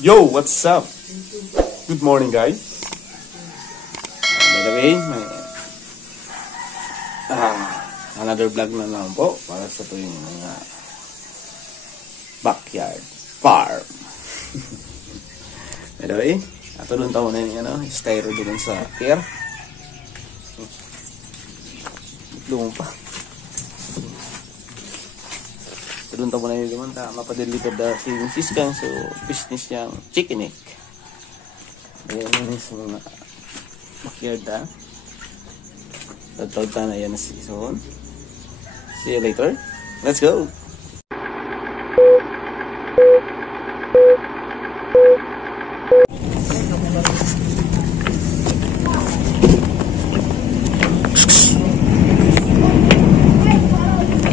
Yo, what's up? Good morning, guys. By the way, another vlog na lang po para sa tuwing mga backyard farm. By the way, atulong taon na yung styro din sa pier. Lumong pa. Doon tayo na yun naman mapadeliver dating siskang so business niyang chicken neck. Ayan yun sa mga backyard Tawag na yan na season. See you later. Let's go!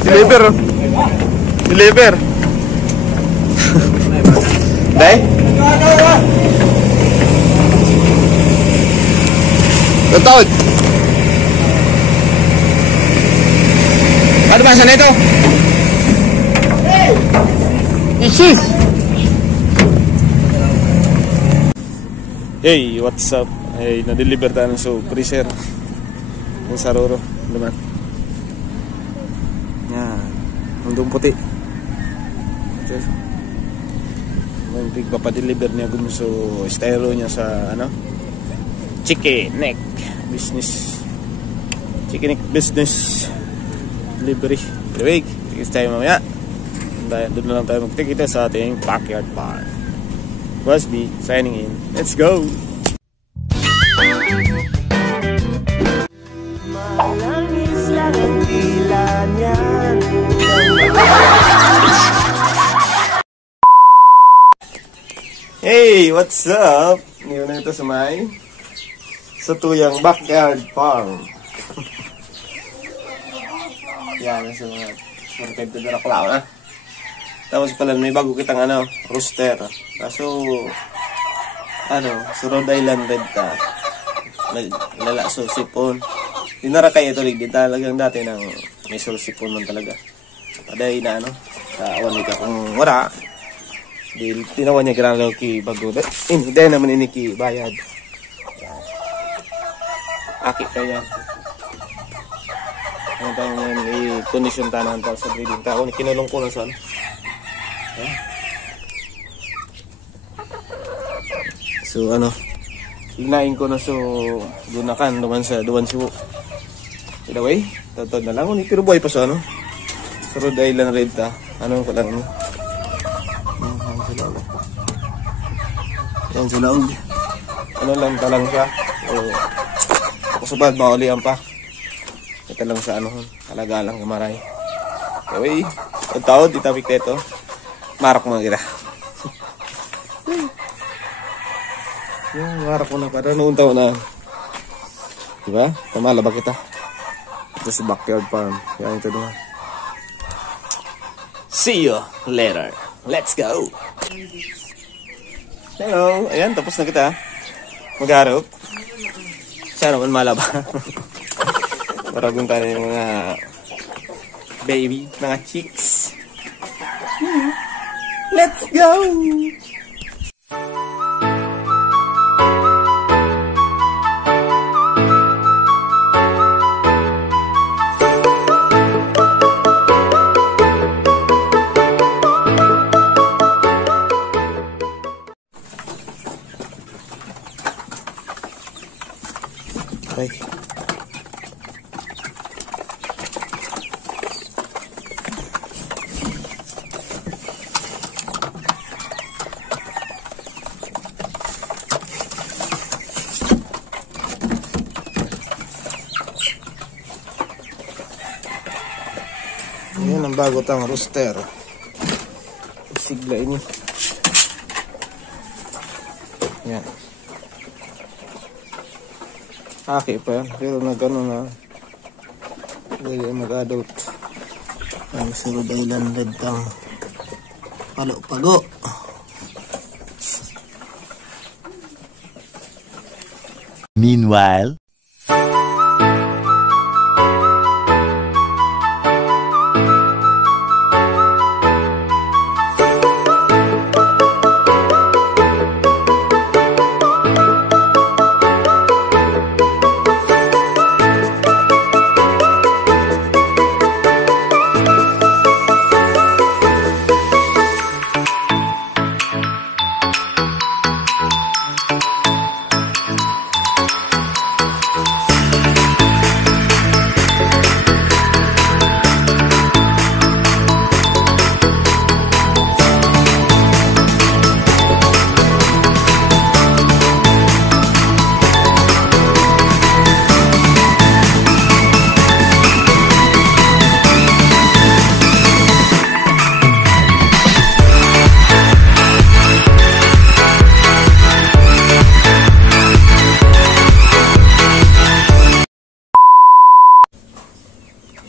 Deliver! Deliver. Dai? Tutod. Ano ba sana ito? Isis. Hey, what's up? Hey, na-deliver tayo ng freezer. Yung saroro, naman. Yan. Ang puti. Pagpapadeliver niya gusto styro niya sa chicken neck business, chicken neck business delivery. Anyway, tickets tayo mamaya. Doon na lang tayo magtikita sa ating backyard farm. Busby signing in. Let's go! Malangis lang ang tila niyan. Hey, what's up? Ngayon na ito sa tuyang backyard farm. Yan, sa mga market to Daraklao Tapos pala may bago kitang rooster. Kaso sa Rhode Island red lala sipon. Dinarakay ito din talagang dati ng may sipon man talaga. Paday na sa awan ni ka kung wala. Di tinawa niya grano ki bago. Hindi naman ini ki bayad. Aki kaya. Ano tayo ngayon i-condition tanan ta sa breeding tao. Kinulong ko na saan. So hignain ko na gunakan naman sa duwan siwo. By the way, tatod na lang. Pero buhay pa sa sa Rhode Island red Anong ko lang yan sa laog. Lang talang siya. Kusubad maulian pa. Ito lang sa talaga lang kamaray. Okay. Ang taod, itapik ito. Marak mga gira. Marak mo na para noong taon na. Diba? Tamala ba kita? Ito sa backyard farm. Yan ito doon. See you later. Let's go! Hello! Ayan, tapos na kita. Magharap. Sana naman malaba. Maragong tayo yung mga baby, mga chicks. Let's go! Okay. Ayan ang bago tang rooster. Sigla ini. Yan. Aki pa yan. Pero na hindi mag-adult. Ang sa Rhode Island red tang palo-palo. Meanwhile,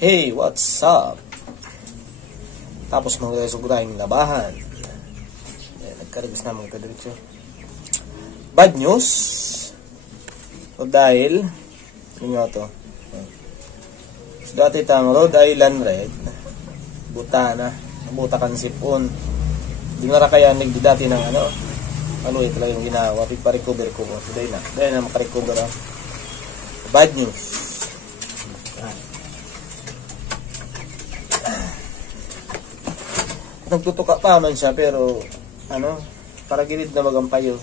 Hey, what's up? Tapos magdasugurahing labahan. Nagkaribis na mga kadiritso. Bad news. O dahil, yun nga to. So, dati tang Rhode Island Red, buta na. Buta kan sipon. Hindi na kaya nagdidati ng ano ito lang yung ginawa. Pagpa-recover ko. So, dahil na makarecover. Bad news. Nagtutuka pa man siya pero para gilid na magampayo.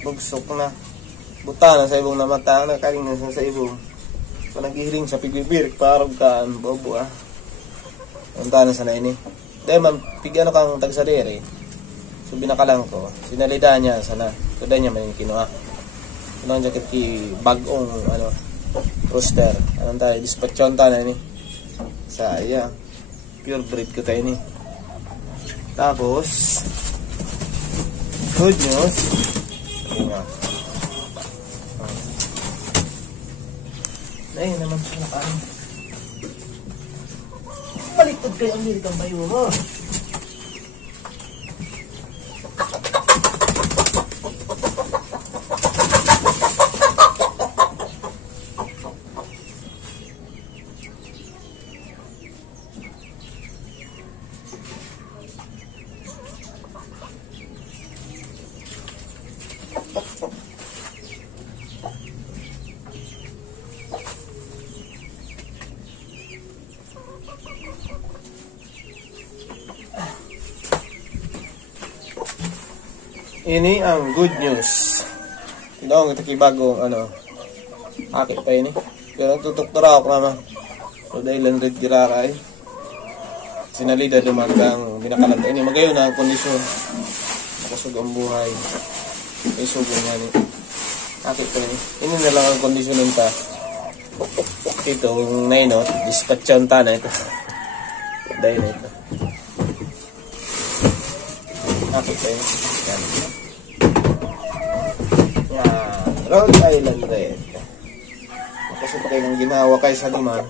Bugsok na. Buta na sa ibong namata na kaling na sa ibong. So naghihiling sa pigbibirik parang kaan bobo Punta na sana ini. Dahil man pigano kang tagsadere. So binakalang ko. Sinalida niya sana. So dahil niya man yung kinuha. Kinuha niya ki bagong rooster. Anong tayo dispatchon ta na ini. Sayang. Pure breed ko tayo ni. Tapos good news. Ayun naman siya nakain. Baliktad kayo ang lirik ang bayo mo. Ini ang good news. Tinawag ito bagong akit pa ini. Pero tutuktura ako naman. So dahil Red Giraray. Sinalida dumagang binakalanta. Ini magayon na ang kondisyon. Nakasug ang buhay. May sugo nga ni. Akit pa ini. Ini na lang ang kondisyon nita. Itong nainot. Dispatchon ta na ito. Dahil na ito. Akit pa ini. Yan. Rhode Island Red. Kasi pa kayo ng ginawa kayo sa liman.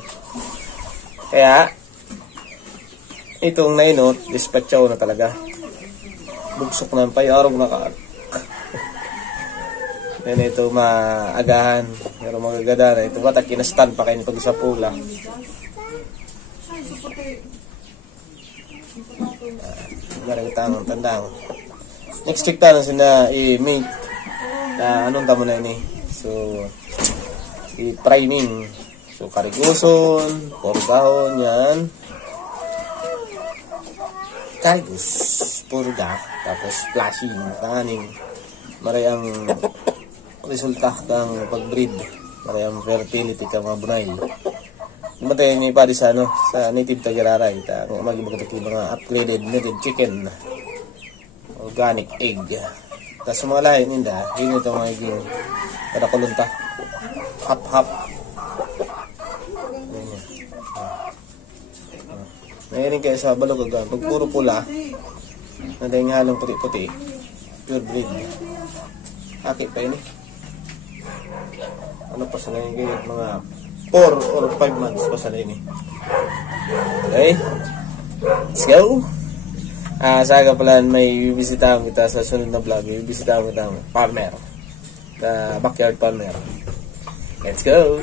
Kaya, itong nainot, dispatchaw na talaga. Bugsok na ang payarog na ka. Then ito maagahan. Pero magagada na. Ito batak kinastan pa kayo pag sa pula. Maragitang tandang. Next week tayo sila i-make. Anong tamo na ini? So, i-priming. So, kariguson, purgahon, yan. Karigus, purga, tapos flashing, tanganing. Maray ang resulta kang pag-breed. Maray ang fertility kang mga bunay. Matay ni padi sa sa native Tagararay. Magibagay mga upgraded native chicken. Organic egg. Tapos mga lahi ninda, yun ito magiging kadakulunta. Hap-hap. Ngayon kayo sa Balugagan, pag puro pula, na dahil halong puti-puti, pure breed. Akit pa yun Ano pa sa ngayon kayo, mga 4 or 5 months pa sa ngayon Okay? Let's go! Saga pala may bibisitahan kita sa sunod na vlog. Bibisitahan kita ang farmer. The backyard farmer. Let's go!